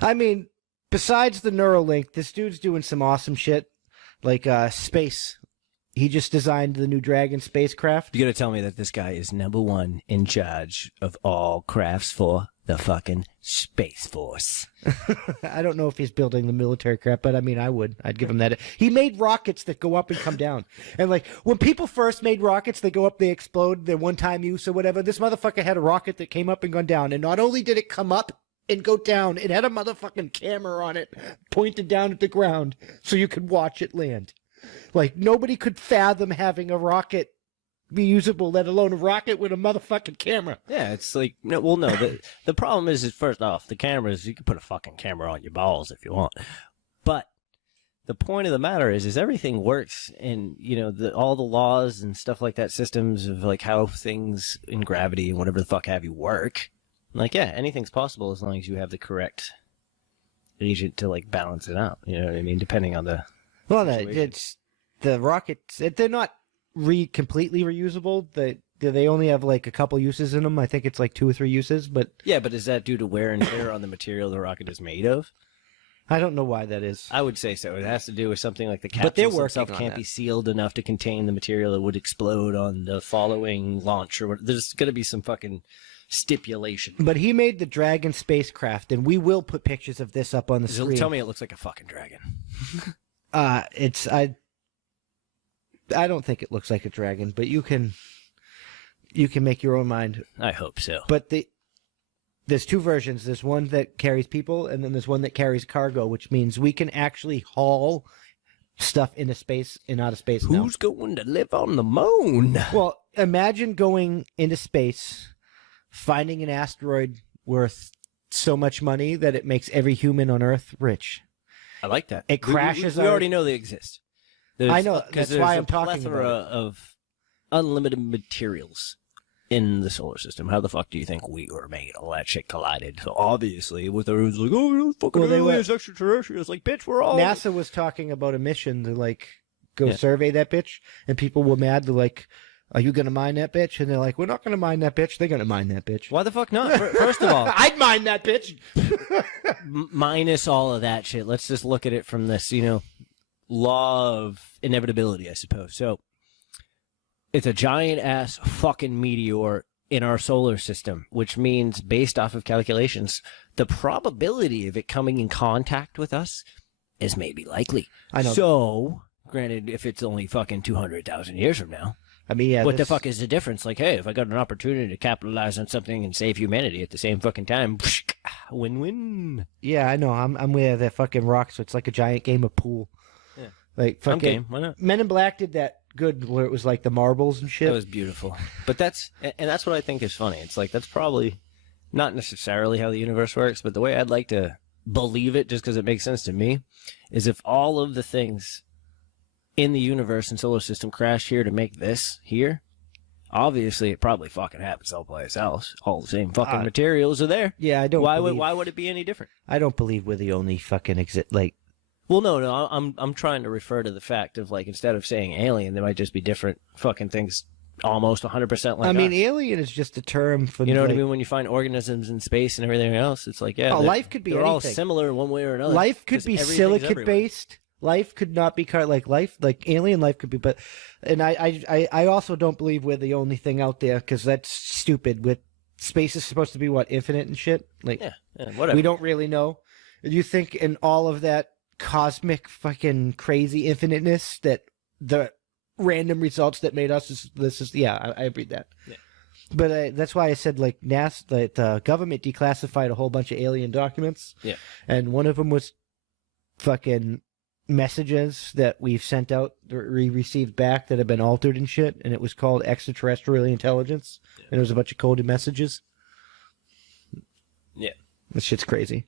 I mean, besides the Neuralink, this dude's doing some awesome shit, like space. He just designed the new Dragon spacecraft. You gotta tell me that this guy is #1 in charge of all crafts for the fucking Space Force. I don't know if he's building the military craft, but I mean, I'd give him that. He made rockets that go up and come down. And like, when people first made rockets, they go up, they explode, they're one-time use or whatever. This motherfucker had a rocket that came up and gone down. And not only did it come up and go down, it had a motherfucking camera on it pointed down at the ground so you could watch it land. Like, nobody could fathom having a rocket be usable, let alone a rocket with a motherfucking camera. Yeah, it's like, no, well, no, the problem is first off, the cameras, you can put a fucking camera on your balls if you want. But the point of the matter is everything works in, you know, all the laws and stuff like that, systems of like how things in gravity and whatever the fuck have you work. Like, yeah, anything's possible as long as you have the correct agent to like balance it out. You know what I mean? Depending on the Well, situation. it's the rockets. They're not completely reusable. They only have like a couple uses in them. I think it's like 2 or 3 uses. But yeah, but is that due to wear and tear on the material the rocket is made of? I don't know why that is. I would say so. It has to do with something like the But they're capsule working itself on can't that. be sealed enough to contain the material that would explode on the following launch or what. There's going to be some fucking stipulation. But he made the Dragon spacecraft, and we will put pictures of this up on the screen. Tell me it looks like a fucking dragon. I don't think it looks like a dragon, but you can make your own mind. I hope so. But there's 2 versions. There's one that carries people, and then there's one that carries cargo, which means we can actually haul stuff into space and out of space. Who's going to live on the moon? Well, imagine going into space, finding an asteroid worth so much money that it makes every human on Earth rich. I like that. It crashes We already know they exist. I know, that's why I'm talking There's a plethora of unlimited materials in the solar system. How the fuck do you think we were made? All that shit collided. So obviously, with everyone's like, oh, fucking aliens, extraterrestrials. Like, bitch, we're all... NASA was talking about a mission to, like, go survey that bitch, and people were mad. They're like, are you going to mine that bitch? And they're like, we're not going to mine that bitch. They're going to mine that bitch. Why the fuck not? First of all... I'd mine that bitch! Minus all of that shit. Let's just look at it from this, you know, law of inevitability, I suppose. So, it's a giant-ass fucking meteor in our solar system, which means, based off of calculations, the probability of it coming in contact with us is maybe likely. I know. So, granted, if it's only fucking 200,000 years from now, I mean, yeah. what the fuck is the difference? Like, hey, if I got an opportunity to capitalize on something and save humanity at the same fucking time, win-win. Yeah, I know. I'm where that fucking rock, so it's like a giant game of pool. Yeah. Like, fucking... game. Why not? Men in Black did that good, where it was like the marbles and shit. That was beautiful. But that's what I think is funny. It's like, that's probably not necessarily how the universe works, but the way I'd like to believe it, just because it makes sense to me, is if all of the things in the universe and solar system crashed here to make this here, obviously it probably fucking happened someplace else. All the same fucking materials are there. Yeah, I don't Why believe... would it be any different? I don't believe we're the only fucking like... Well, no, I'm trying to refer to the fact of, like, instead of saying alien, there might just be different fucking things almost 100% like I mean, us. alien is just a term for... You know what I mean? When you find organisms in space and everything else, it's like, yeah, life could be they're all anything. similar one way or another. Life could 'cause be everything's silicate-based. Life could not be like alien life could be, but... And I also don't believe we're the only thing out there, because that's stupid. With space is supposed to be, what, infinite and shit? Like, yeah, whatever. we don't really know. You think in all of that cosmic fucking crazy infiniteness that the random results that made us I agree with that. Yeah. But that's why I said, like, NASA, that the government declassified a whole bunch of alien documents. Yeah. And one of them was fucking messages that we've sent out, we received back, that have been altered and shit, and it was called extraterrestrial intelligence. Yeah. And it was a bunch of coded messages. Yeah. This shit's crazy.